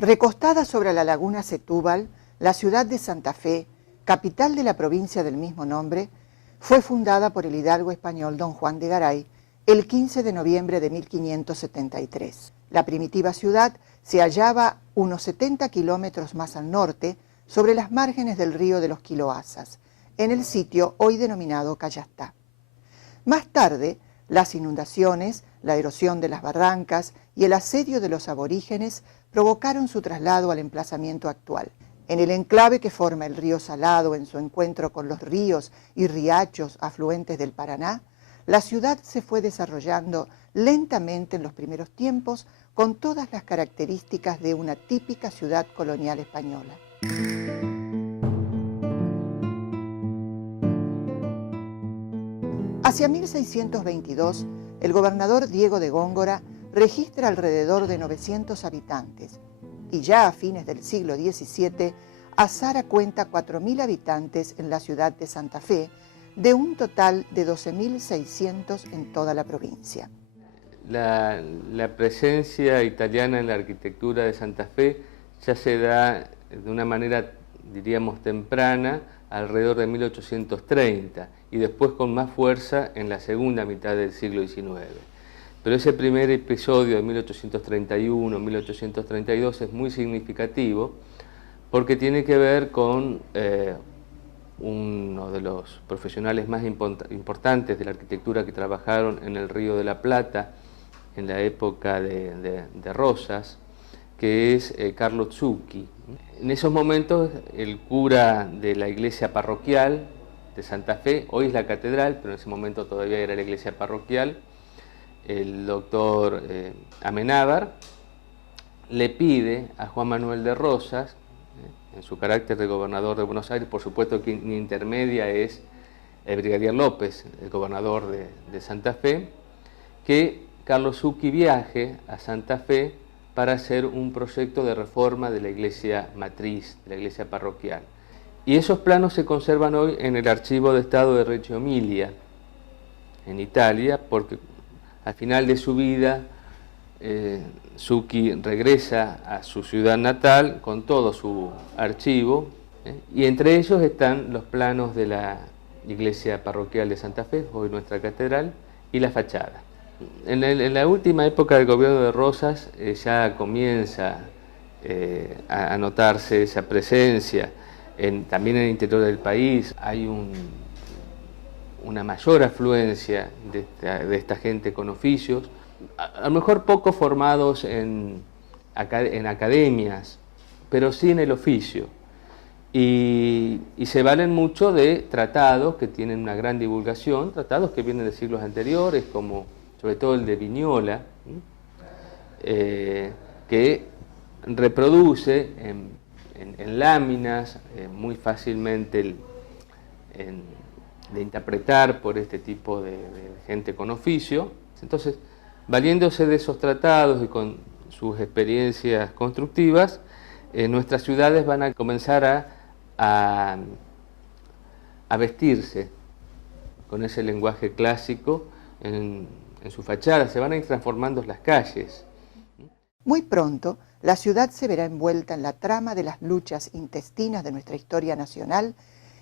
Recostada sobre la laguna Setúbal, la ciudad de Santa Fe, capital de la provincia del mismo nombre, fue fundada por el hidalgo español don Juan de Garay el 15 de noviembre de 1573. La primitiva ciudad se hallaba unos 70 kilómetros más al norte, sobre las márgenes del río de los Quiloazas, en el sitio hoy denominado Cayastá. Más tarde, las inundaciones, la erosión de las barrancas y el asedio de los aborígenes provocaron su traslado al emplazamiento actual. En el enclave que forma el río Salado en su encuentro con los ríos y riachos afluentes del Paraná, la ciudad se fue desarrollando lentamente en los primeros tiempos con todas las características de una típica ciudad colonial española. Hacia 1622, el gobernador Diego de Góngora registra alrededor de 900 habitantes y ya a fines del siglo XVII, Azara cuenta 4.000 habitantes en la ciudad de Santa Fe, de un total de 12.600 en toda la provincia. La presencia italiana en la arquitectura de Santa Fe ya se da de una manera, diríamos, temprana, alrededor de 1830, y después con más fuerza en la segunda mitad del siglo XIX. Pero ese primer episodio de 1831-1832 es muy significativo porque tiene que ver con uno de los profesionales más importantes de la arquitectura que trabajaron en el Río de la Plata en la época de Rosas, que es Carlo Zucchi. En esos momentos el cura de la iglesia parroquial de Santa Fe, hoy es la catedral, pero en ese momento todavía era la iglesia parroquial, el doctor Amenábar, le pide a Juan Manuel de Rosas, en su carácter de gobernador de Buenos Aires, por supuesto que en intermedia es el brigadier López, el gobernador de Santa Fe, que Carlo Zucchi viaje a Santa Fe para hacer un proyecto de reforma de la iglesia matriz, de la iglesia parroquial. Y esos planos se conservan hoy en el Archivo de Estado de Reggio Emilia, en Italia, porque al final de su vida Zucchi regresa a su ciudad natal con todo su archivo, y entre ellos están los planos de la iglesia parroquial de Santa Fe, hoy nuestra catedral, y la fachada. En la última época del gobierno de Rosas ya comienza a notarse esa presencia, también en el interior del país hay una mayor afluencia de esta gente con oficios, a lo mejor poco formados en academias, pero sí en el oficio. Y se valen mucho de tratados que tienen una gran divulgación, tratados que vienen de siglos anteriores, como sobre todo el de Viñola, que reproduce en láminas muy fácilmente de interpretar por este tipo de gente con oficio. Entonces, valiéndose de esos tratados y con sus experiencias constructivas, nuestras ciudades van a comenzar a vestirse con ese lenguaje clásico en su fachada, se van a ir transformando las calles. Muy pronto, la ciudad se verá envuelta en la trama de las luchas intestinas de nuestra historia nacional,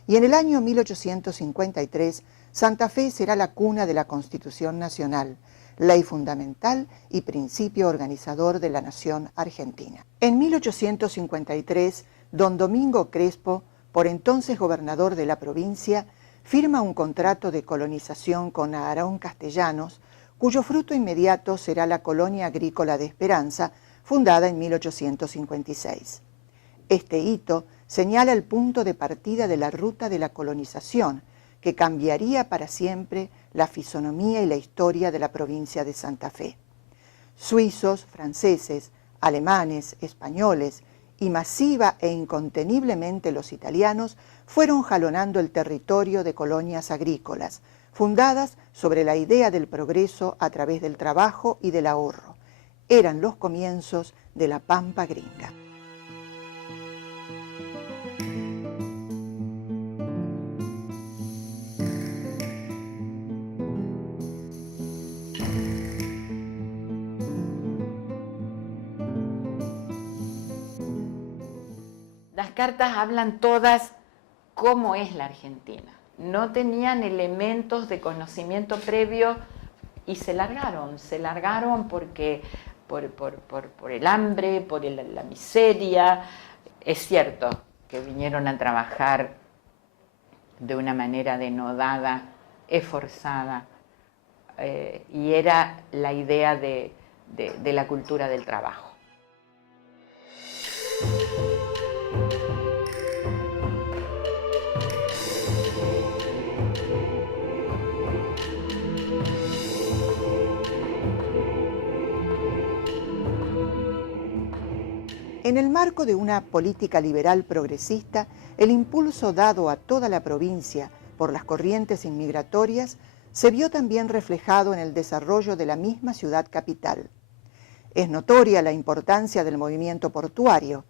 y en el año 1853 Santa Fe será la cuna de la Constitución Nacional, ley fundamental y principio organizador de la nación argentina. En 1853, don Domingo Crespo, por entonces gobernador de la provincia, firma un contrato de colonización con Aarón Castellanos, cuyo fruto inmediato será la colonia agrícola de Esperanza, fundada en 1856. Este hito señala el punto de partida de la ruta de la colonización, que cambiaría para siempre la fisonomía y la historia de la provincia de Santa Fe. Suizos, franceses, alemanes, españoles y masiva e inconteniblemente los italianos fueron jalonando el territorio de colonias agrícolas, fundadas sobre la idea del progreso a través del trabajo y del ahorro. Eran los comienzos de la Pampa Gringa. cartas hablan todas cómo es la Argentina. No tenían elementos de conocimiento previo y se largaron porque por el hambre, por la miseria. Es cierto que vinieron a trabajar de una manera denodada, esforzada, y era la idea de la cultura del trabajo. En el marco de una política liberal progresista, el impulso dado a toda la provincia por las corrientes inmigratorias se vio también reflejado en el desarrollo de la misma ciudad capital. Es notoria la importancia del movimiento portuario.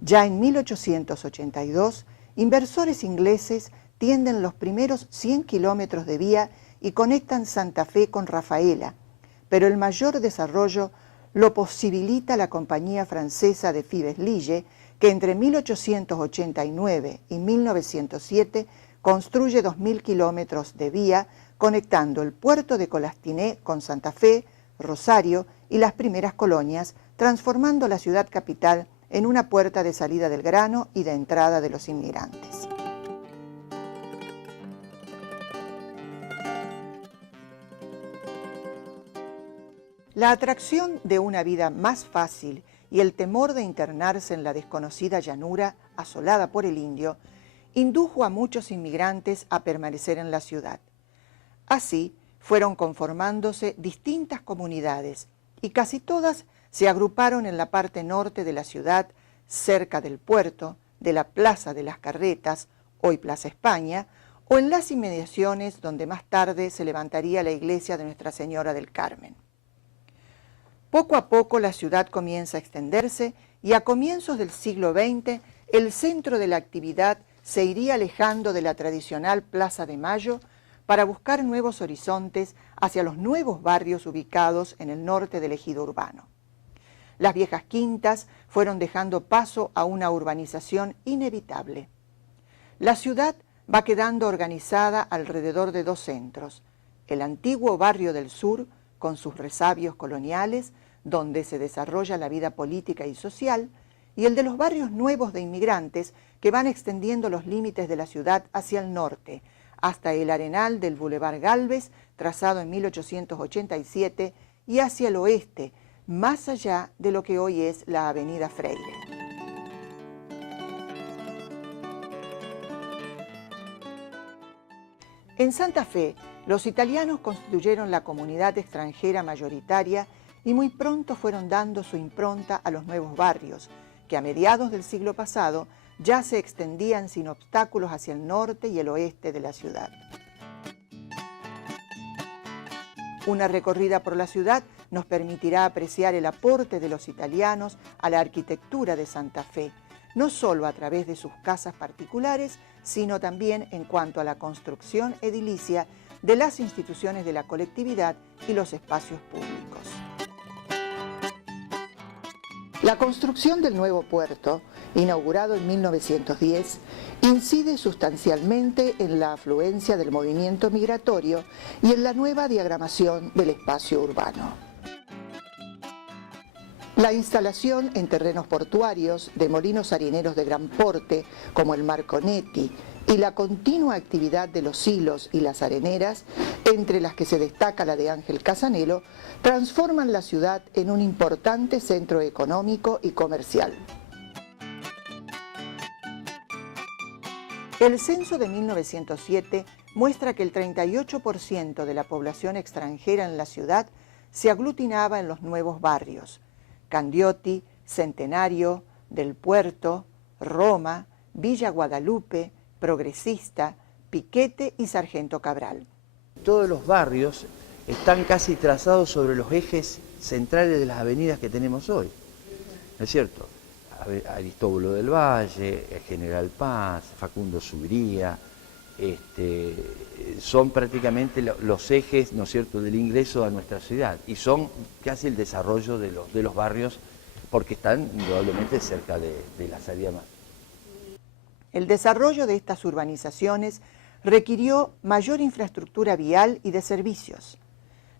Ya en 1882, inversores ingleses tienden los primeros 100 kilómetros de vía y conectan Santa Fe con Rafaela, pero el mayor desarrollo lo posibilita la compañía francesa de Fibes Lille, que entre 1889 y 1907 construye 2.000 kilómetros de vía, conectando el puerto de Colastiné con Santa Fe, Rosario y las primeras colonias, transformando la ciudad capital en una puerta de salida del grano y de entrada de los inmigrantes. La atracción de una vida más fácil y el temor de internarse en la desconocida llanura asolada por el indio indujo a muchos inmigrantes a permanecer en la ciudad. Así fueron conformándose distintas comunidades y casi todas se agruparon en la parte norte de la ciudad, cerca del puerto, de la Plaza de las Carretas, hoy Plaza España, o en las inmediaciones donde más tarde se levantaría la iglesia de Nuestra Señora del Carmen. Poco a poco la ciudad comienza a extenderse y a comienzos del siglo XX el centro de la actividad se iría alejando de la tradicional Plaza de Mayo para buscar nuevos horizontes hacia los nuevos barrios ubicados en el norte del ejido urbano. Las viejas quintas fueron dejando paso a una urbanización inevitable. La ciudad va quedando organizada alrededor de dos centros: el antiguo barrio del sur, con sus resabios coloniales, donde se desarrolla la vida política y social, y el de los barrios nuevos de inmigrantes que van extendiendo los límites de la ciudad hacia el norte, hasta el arenal del Boulevard Gálvez, trazado en 1887, y hacia el oeste, más allá de lo que hoy es la Avenida Freire. En Santa Fe, los italianos constituyeron la comunidad extranjera mayoritaria y muy pronto fueron dando su impronta a los nuevos barrios, que a mediados del siglo pasado ya se extendían sin obstáculos hacia el norte y el oeste de la ciudad. Una recorrida por la ciudad nos permitirá apreciar el aporte de los italianos a la arquitectura de Santa Fe, no solo a través de sus casas particulares, sino también en cuanto a la construcción edilicia de las instituciones de la colectividad y los espacios públicos. La construcción del nuevo puerto, inaugurado en 1910, incide sustancialmente en la afluencia del movimiento migratorio y en la nueva diagramación del espacio urbano. La instalación en terrenos portuarios de molinos harineros de gran porte, como el Marconetti, y la continua actividad de los silos y las areneras, entre las que se destaca la de Ángel Casanelo, transforman la ciudad en un importante centro económico y comercial. El censo de 1907 muestra que el 38% de la población extranjera en la ciudad se aglutinaba en los nuevos barrios: Candioti, Centenario, Del Puerto, Roma, Villa Guadalupe, Progresista, Piquete y Sargento Cabral. Todos los barrios están casi trazados sobre los ejes centrales de las avenidas que tenemos hoy, ¿no es cierto? Aristóbulo del Valle, General Paz, Facundo Subiría, son prácticamente los ejes, ¿no es cierto?, del ingreso a nuestra ciudad, y son casi el desarrollo de los barrios, porque están indudablemente cerca de la salida más. El desarrollo de estas urbanizaciones requirió mayor infraestructura vial y de servicios.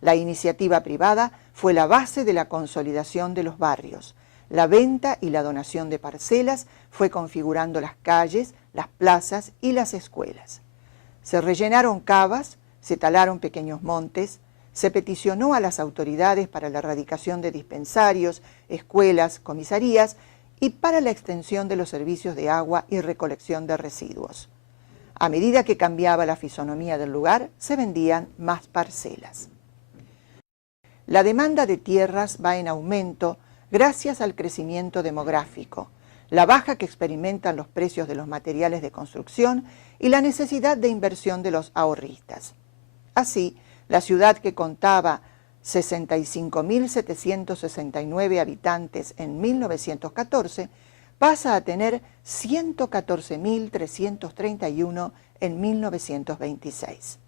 La iniciativa privada fue la base de la consolidación de los barrios. La venta y la donación de parcelas fue configurando las calles, las plazas y las escuelas. Se rellenaron cavas, se talaron pequeños montes, se peticionó a las autoridades para la erradicación de dispensarios, escuelas, comisarías y para la extensión de los servicios de agua y recolección de residuos. A medida que cambiaba la fisonomía del lugar, se vendían más parcelas. La demanda de tierras va en aumento gracias al crecimiento demográfico, la baja que experimentan los precios de los materiales de construcción y la necesidad de inversión de los ahorristas. Así, la ciudad, que contaba 65.769 habitantes en 1914, pasa a tener 114.331 en 1926.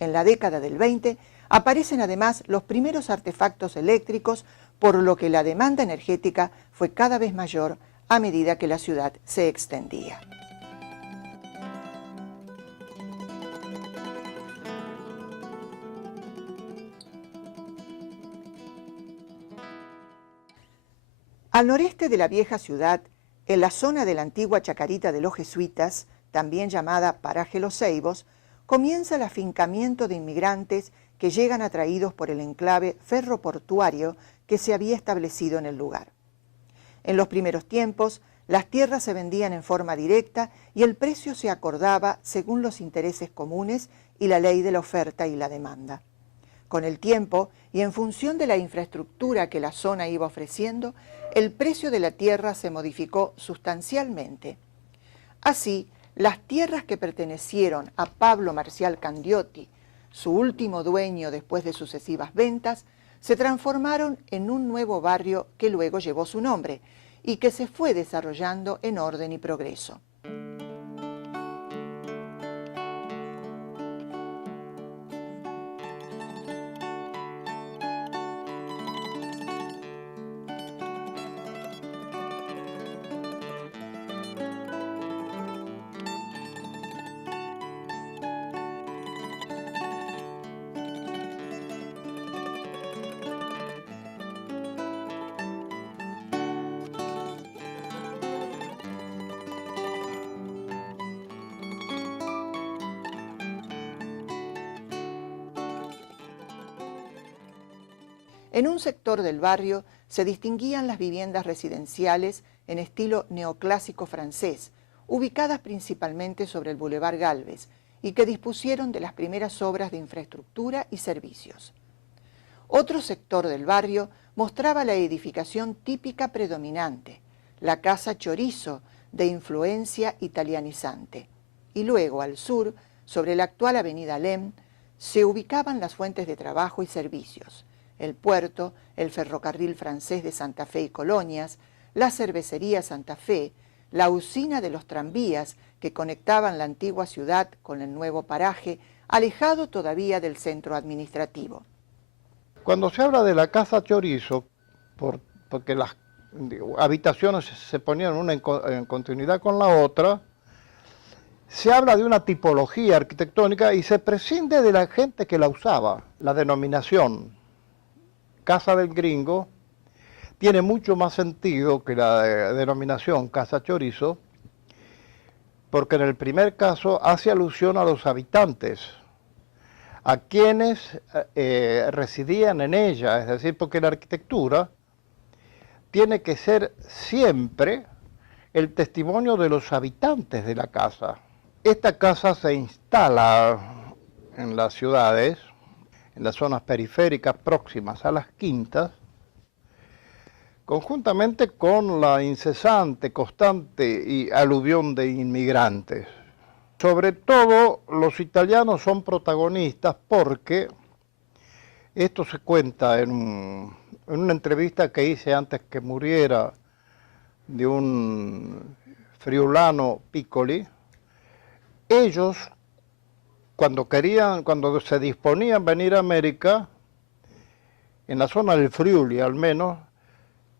En la década del 20 aparecen además los primeros artefactos eléctricos, por lo que la demanda energética fue cada vez mayor a medida que la ciudad se extendía. Al noreste de la vieja ciudad, en la zona de la antigua Chacarita de los Jesuitas, también llamada Paraje Los Ceibos, comienza el afincamiento de inmigrantes que llegan atraídos por el enclave ferroportuario que se había establecido en el lugar. En los primeros tiempos, las tierras se vendían en forma directa y el precio se acordaba según los intereses comunes y la ley de la oferta y la demanda. Con el tiempo, y en función de la infraestructura que la zona iba ofreciendo, el precio de la tierra se modificó sustancialmente. Así, las tierras que pertenecieron a Pablo Marcial Candiotti, su último dueño después de sucesivas ventas, se transformaron en un nuevo barrio que luego llevó su nombre y que se fue desarrollando en orden y progreso. En un sector del barrio se distinguían las viviendas residenciales en estilo neoclásico francés, ubicadas principalmente sobre el Boulevard Gálvez, y que dispusieron de las primeras obras de infraestructura y servicios. Otro sector del barrio mostraba la edificación típica predominante, la Casa Chorizo, de influencia italianizante. Y luego, al sur, sobre la actual avenida Lem, se ubicaban las fuentes de trabajo y servicios, el puerto, el ferrocarril francés de Santa Fe y Colonias, la cervecería Santa Fe, la usina de los tranvías que conectaban la antigua ciudad con el nuevo paraje, alejado todavía del centro administrativo. Cuando se habla de la Casa Chorizo, porque las habitaciones se ponían una en continuidad con la otra, se habla de una tipología arquitectónica y se prescinde de la gente que la usaba. La denominación Casa del Gringo tiene mucho más sentido que la denominación Casa Chorizo, porque en el primer caso hace alusión a los habitantes, a quienes residían en ella, es decir, porque la arquitectura tiene que ser siempre el testimonio de los habitantes de la casa. Esta casa se instala en las ciudades, en las zonas periféricas próximas a las quintas, conjuntamente con la incesante, constante y aluvión de inmigrantes. Sobre todo los italianos son protagonistas porque esto se cuenta en una entrevista que hice antes que muriera de un friulano Piccoli. Ellos, cuando se disponían a venir a América, en la zona del Friuli al menos,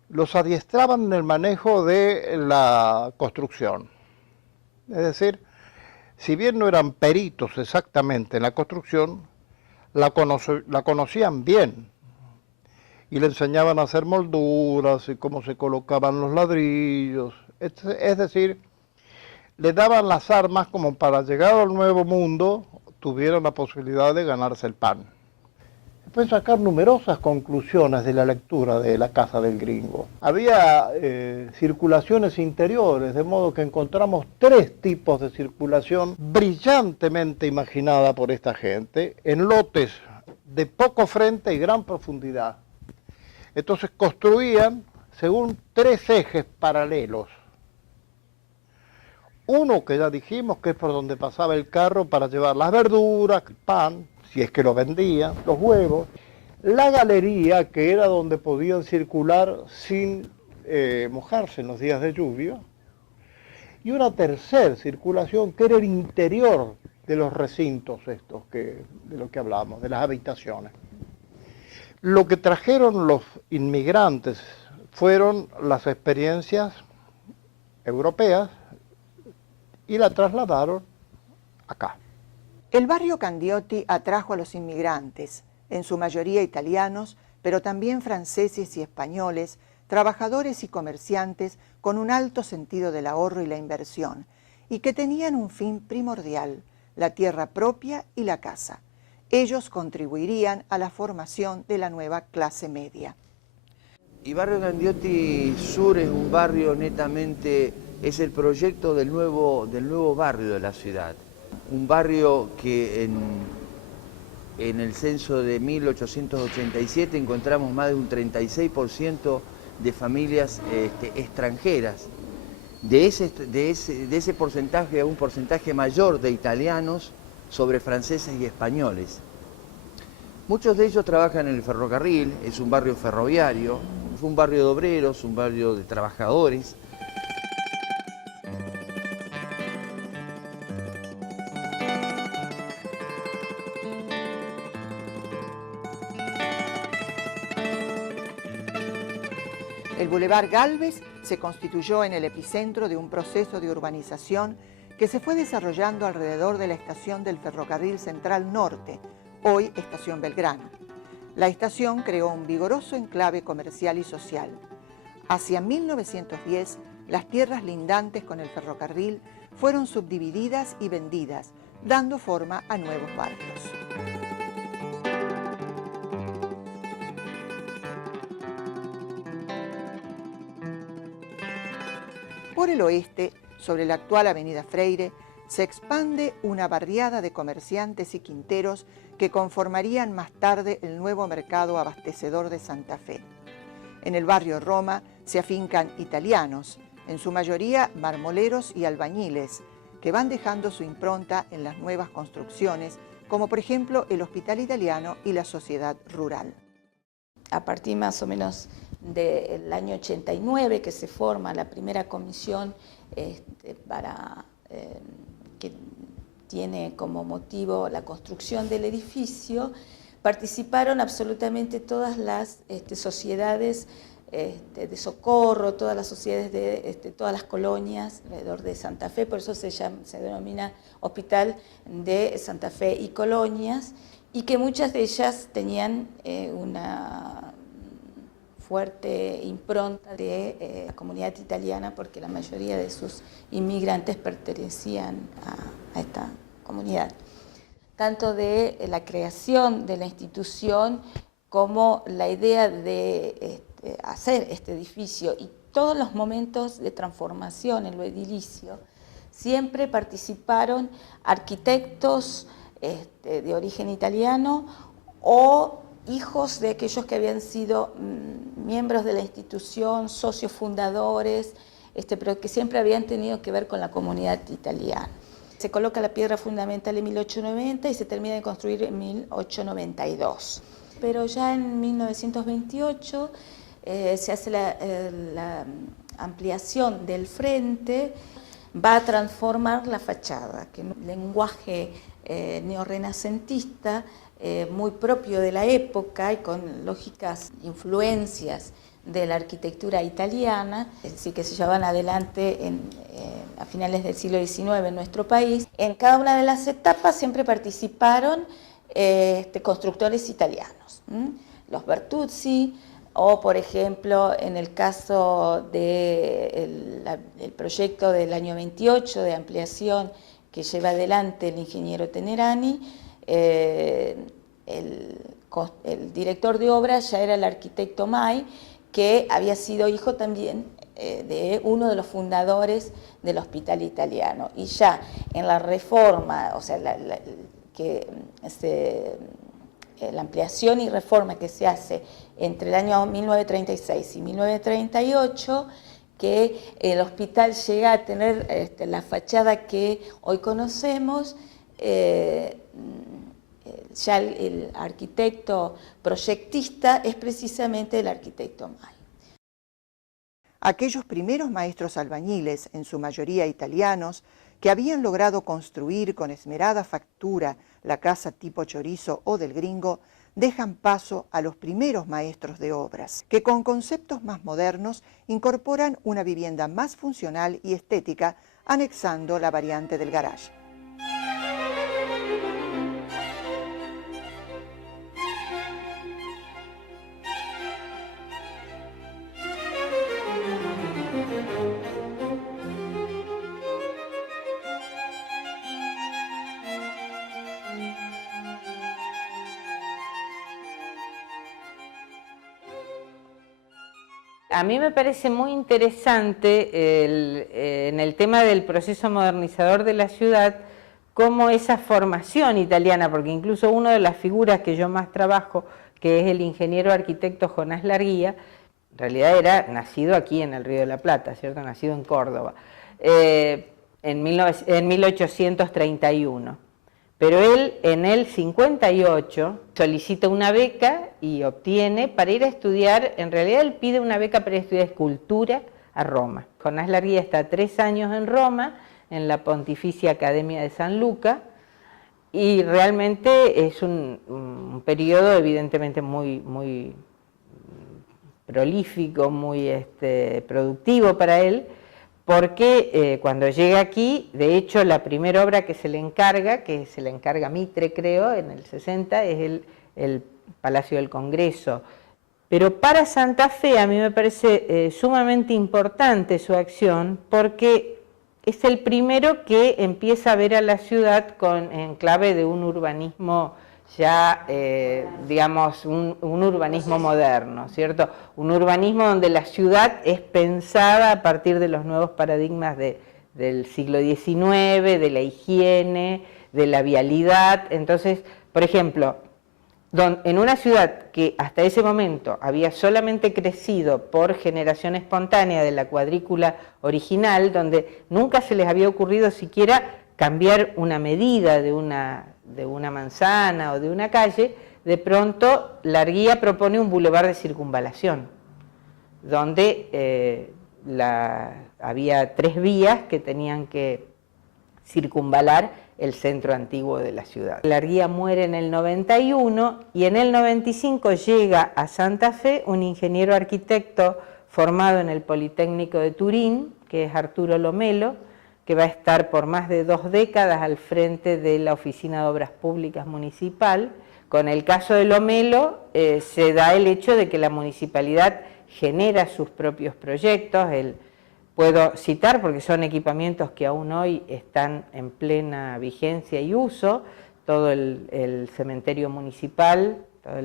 los adiestraban en el manejo de la construcción. Es decir, si bien no eran peritos exactamente en la construcción, la conocían bien y le enseñaban a hacer molduras y cómo se colocaban los ladrillos. Es decir, le daban las armas como para llegar al nuevo mundo tuvieran la posibilidad de ganarse el pan. Se pueden sacar numerosas conclusiones de la lectura de La Casa del Gringo. Había circulaciones interiores, de modo que encontramos 3 tipos de circulación brillantemente imaginada por esta gente, en lotes de poco frente y gran profundidad. Entonces construían según 3 ejes paralelos. Uno que ya dijimos que es por donde pasaba el carro para llevar las verduras, el pan, si es que lo vendían, los huevos. La galería, que era donde podían circular sin mojarse en los días de lluvia. Y una tercera circulación, que era el interior de los recintos estos, de lo que hablamos, de las habitaciones. Lo que trajeron los inmigrantes fueron las experiencias europeas, y la trasladaron acá. El barrio Candioti atrajo a los inmigrantes, en su mayoría italianos, pero también franceses y españoles, trabajadores y comerciantes con un alto sentido del ahorro y la inversión, y que tenían un fin primordial, la tierra propia y la casa. Ellos contribuirían a la formación de la nueva clase media. Y Barrio Candioti Sur es un barrio netamente, es el proyecto del nuevo barrio de la ciudad. Un barrio que en el censo de 1887 encontramos más de un 36% de familias extranjeras. De ese porcentaje, un porcentaje mayor de italianos sobre franceses y españoles. Muchos de ellos trabajan en el ferrocarril, es un barrio ferroviario, es un barrio de obreros, un barrio de trabajadores. El Boulevard Gálvez se constituyó en el epicentro de un proceso de urbanización que se fue desarrollando alrededor de la estación del Ferrocarril Central Norte, hoy Estación Belgrano. La estación creó un vigoroso enclave comercial y social. Hacia 1910, las tierras lindantes con el ferrocarril fueron subdivididas y vendidas, dando forma a nuevos barrios. Por el oeste, sobre la actual Avenida Freire, se expande una barriada de comerciantes y quinteros que conformarían más tarde el nuevo mercado abastecedor de Santa Fe. En el barrio Roma se afincan italianos, en su mayoría marmoleros y albañiles, que van dejando su impronta en las nuevas construcciones, como por ejemplo el Hospital Italiano y la Sociedad Rural. A partir más o menos del año 89 que se forma la primera comisión que tiene como motivo la construcción del edificio, participaron absolutamente todas las sociedades de socorro, todas las sociedades de todas las colonias alrededor de Santa Fe, por eso se denomina Hospital de Santa Fe y Colonias, y que muchas de ellas tenían una fuerte impronta de la comunidad italiana, porque la mayoría de sus inmigrantes pertenecían a esta comunidad. Tanto de la creación de la institución como la idea de hacer este edificio y todos los momentos de transformación en lo edilicio, siempre participaron arquitectos de origen italiano o hijos de aquellos que habían sido miembros de la institución, socios fundadores, pero que siempre habían tenido que ver con la comunidad italiana. Se coloca la piedra fundamental en 1890 y se termina de construir en 1892. Pero ya en 1928 se hace la ampliación del frente, va a transformar la fachada, que es un lenguaje neorrenacentista muy propio de la época y con lógicas influencias de la arquitectura italiana, es decir, que se llevaban adelante a finales del siglo XIX en nuestro país. En cada una de las etapas siempre participaron constructores italianos, los Bertuzzi, o por ejemplo en el caso del proyecto del año 28 de ampliación que lleva adelante el ingeniero Tenerani, el director de obra ya era el arquitecto Mai, que había sido hijo también de uno de los fundadores del Hospital Italiano. Y ya en la reforma, o sea, la ampliación y reforma que se hace entre el año 1936 y 1938, que el hospital llega a tener la fachada que hoy conocemos, ya el arquitecto proyectista es precisamente el arquitecto Mai. Aquellos primeros maestros albañiles, en su mayoría italianos, que habían logrado construir con esmerada factura la casa tipo Chorizo o del Gringo, dejan paso a los primeros maestros de obras, que con conceptos más modernos incorporan una vivienda más funcional y estética, anexando la variante del garage. A mí me parece muy interesante en el tema del proceso modernizador de la ciudad, cómo esa formación italiana, porque incluso una de las figuras que yo más trabajo, que es el ingeniero arquitecto Jonás Larguía, en realidad era nacido aquí en el Río de la Plata, ¿cierto? Nacido en Córdoba, en 1831. Pero él en el 58 solicita una beca y obtiene para ir a estudiar, en realidad él pide una beca para ir a estudiar escultura a Roma. Jonás Larguía está 3 años en Roma, en la Pontificia Academia de San Luca, y realmente es un periodo evidentemente muy prolífico, muy productivo para él, porque cuando llega aquí, de hecho la primera obra que se le encarga Mitre, creo, en el 60, es el Palacio del Congreso. Pero para Santa Fe a mí me parece sumamente importante su acción, porque es el primero que empieza a ver a la ciudad en clave de un urbanismo ya, digamos, un urbanismo moderno, ¿cierto? Un urbanismo donde la ciudad es pensada a partir de los nuevos paradigmas del siglo XIX, de la higiene, de la vialidad. Entonces, por ejemplo, en una ciudad que hasta ese momento había solamente crecido por generación espontánea de la cuadrícula original, donde nunca se les había ocurrido siquiera cambiar una medida de una manzana o de una calle, de pronto Larguía propone un bulevar de circunvalación, donde había 3 vías que tenían que circunvalar el centro antiguo de la ciudad. Larguía muere en el 91 y en el 95 llega a Santa Fe un ingeniero arquitecto formado en el Politécnico de Turín, que es Arturo Lomelo, que va a estar por más de 2 décadas al frente de la Oficina de Obras Públicas Municipal. Con el caso de Lomelo se da el hecho de que la municipalidad genera sus propios proyectos. Puedo citar porque son equipamientos que aún hoy están en plena vigencia y uso, todo el cementerio municipal, toda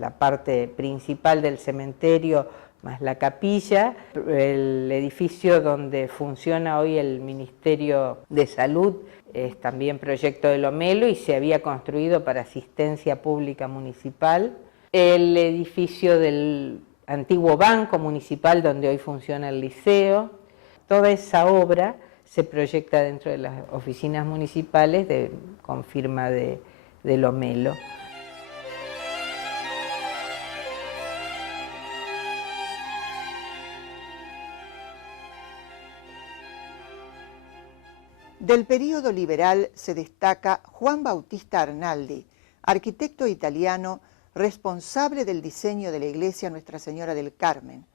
la parte principal del cementerio más la capilla, el edificio donde funciona hoy el Ministerio de Salud es también proyecto de Lomelo y se había construido para asistencia pública municipal. El edificio del antiguo Banco Municipal donde hoy funciona el liceo, toda esa obra se proyecta dentro de las oficinas municipales con firma de Lomelo. Del período liberal se destaca Juan Bautista Arnaldi, arquitecto italiano responsable del diseño de la iglesia Nuestra Señora del Carmen,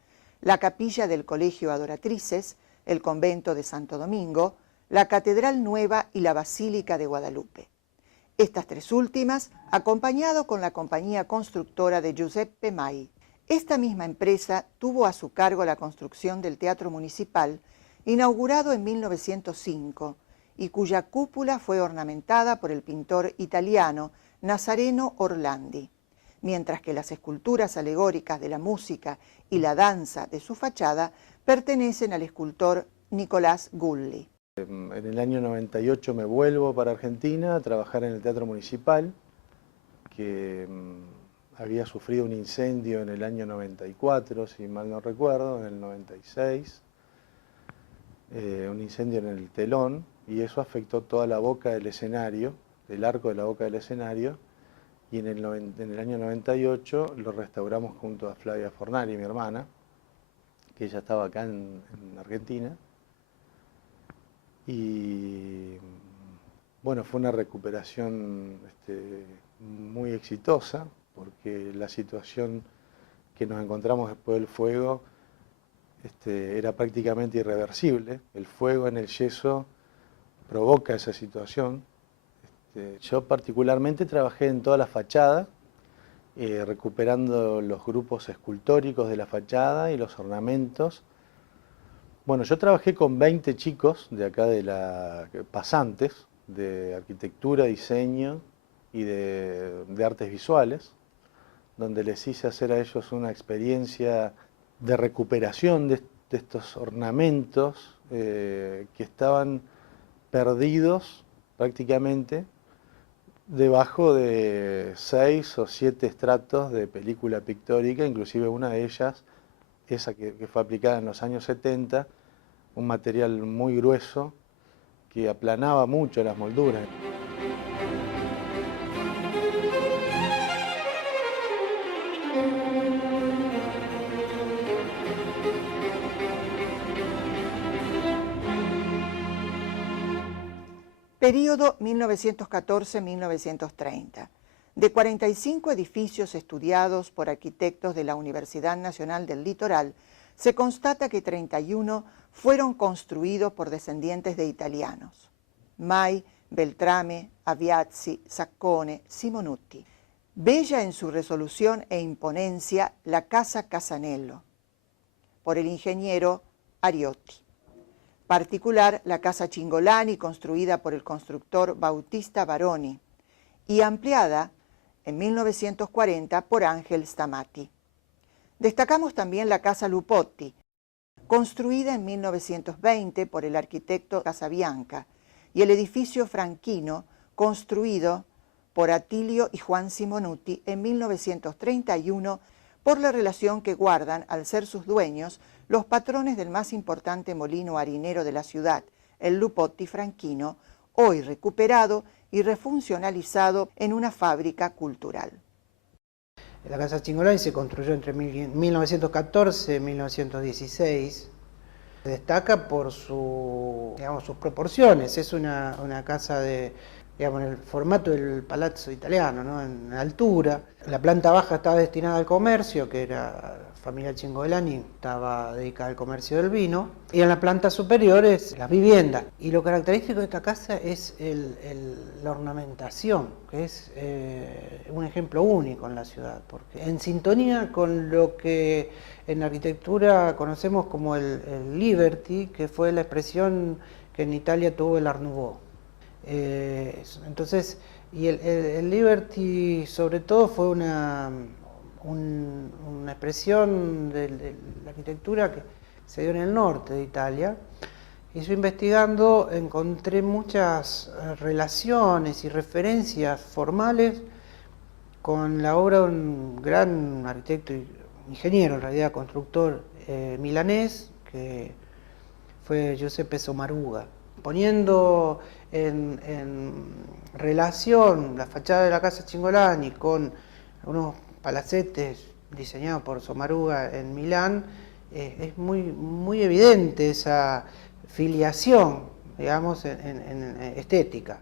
la capilla del Colegio Adoratrices, el convento de Santo Domingo, la Catedral Nueva y la Basílica de Guadalupe. Estas tres últimas, acompañado con la compañía constructora de Giuseppe Mai. Esta misma empresa tuvo a su cargo la construcción del Teatro Municipal, inaugurado en 1905, y cuya cúpula fue ornamentada por el pintor italiano Nazareno Orlandi, mientras que las esculturas alegóricas de la música y la danza de su fachada pertenecen al escultor Nicolás Gulli. En el año 98 me vuelvo para Argentina a trabajar en el Teatro Municipal, que había sufrido un incendio en el año 94, si mal no recuerdo, en el 96, un incendio en el telón, y eso afectó toda la boca del escenario, el arco de la boca del escenario, y en el año 98 lo restauramos junto a Flavia Fornari, mi hermana, que ella estaba acá en Argentina. Y bueno, fue una recuperación muy exitosa, porque la situación que nos encontramos después del fuego era prácticamente irreversible. El fuego en el yeso provoca esa situación. Yo particularmente trabajé en toda la fachada, recuperando los grupos escultóricos de la fachada y los ornamentos. Bueno, yo trabajé con 20 chicos de acá pasantes de arquitectura, diseño y de artes visuales, donde les hice hacer a ellos una experiencia de recuperación de estos ornamentos que estaban perdidos prácticamente debajo de 6 o 7 estratos de película pictórica, inclusive una de ellas, esa que fue aplicada en los años 70, un material muy grueso que aplanaba mucho las molduras. Período 1914-1930. De 45 edificios estudiados por arquitectos de la Universidad Nacional del Litoral, se constata que 31 fueron construidos por descendientes de italianos: Mai, Beltrame, Aviazzi, Saccone, Simonutti. Bella en su resolución e imponencia la Casa Casanello, por el ingeniero Ariotti. Particular la Casa Cingolani, construida por el constructor Bautista Baroni, y ampliada en 1940 por Ángel Stamati. Destacamos también la Casa Lupotti, construida en 1920 por el arquitecto Casabianca, y el edificio franquino, construido por Atilio y Juan Simonutti en 1931, por la relación que guardan, al ser sus dueños, los patrones del más importante molino harinero de la ciudad, el Lupotti franquino, hoy recuperado y refuncionalizado en una fábrica cultural. La Casa Cingolani se construyó entre 1914 y 1916. Se destaca por sus proporciones. Es una casa en el formato del palazzo italiano, ¿no? En altura. La planta baja estaba destinada al comercio, que era la familia Cingolani, estaba dedicada al comercio del vino. Y en la planta superior es las viviendas. Y lo característico de esta casa es la ornamentación, que es un ejemplo único en la ciudad, porque en sintonía con lo que en arquitectura conocemos como el Liberty, que fue la expresión que en Italia tuvo el Art Nouveau. Entonces, y el Liberty sobre todo fue una expresión de la arquitectura que se dio en el norte de Italia. Y yo investigando encontré muchas relaciones y referencias formales con la obra de un gran arquitecto y ingeniero, en realidad constructor milanés, que fue Giuseppe Sommaruga, poniendo en relación la fachada de la Casa Cingolani con unos palacetes diseñados por Sommaruga en Milán. Es muy evidente esa filiación, digamos, en estética.